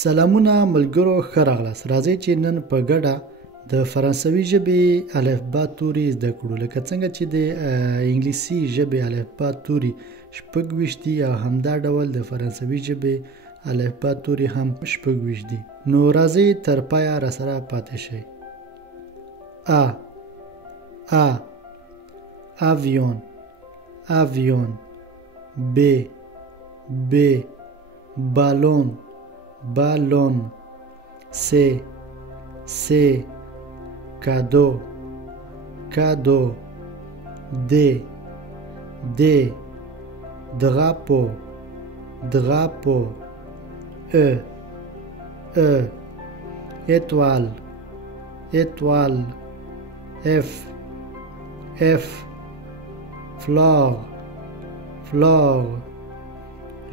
سلامونه ملګرو، ښه راغلاست. راځئ چې نن په ګډه د فرانسوي ژبې الفبا توري زده کړو. لکه څنګه چې د انګلیسي ژبې الفبا توري 26 دي او همدا ډول د فرانسوي ژبې الفبا توري هم 26 دي. نو راځئ تر پایه راسره پاتې شئ. ا avion avion b ballon ballon c cadeau d drapeau e étoile f fleur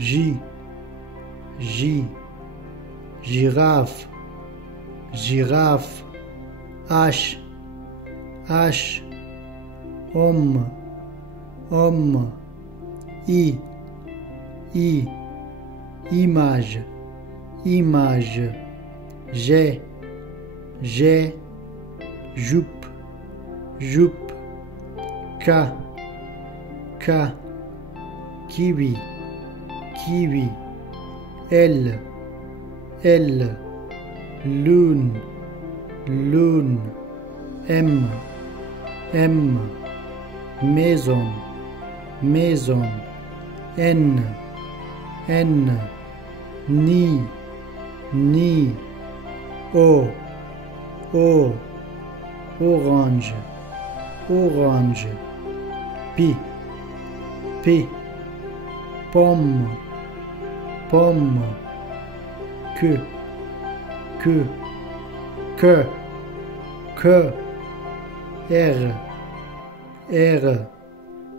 J girafe H homme I image J jupe K kiwi L lune M maison N nid O orange P pomme que R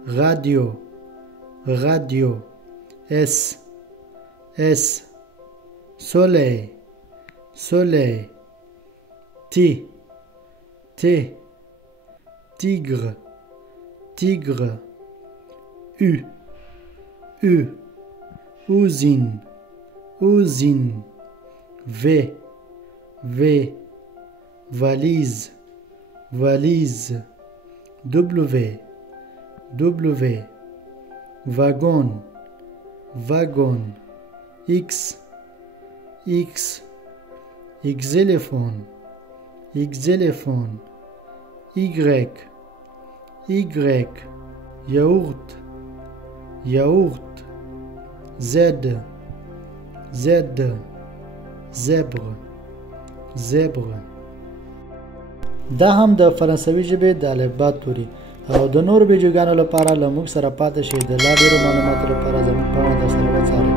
radio S soleil T tigre U usine V valise W wagon X xylophone Y yaourt Z zèbre. دا هم د فرانسوي ژبې د الفبا توري او د نورو ویډیوګانو لپاره له موږ سره پاتې شئ. د لا ډېرو معلوماتو لپاره زموږ پیغام سره وڅارئ.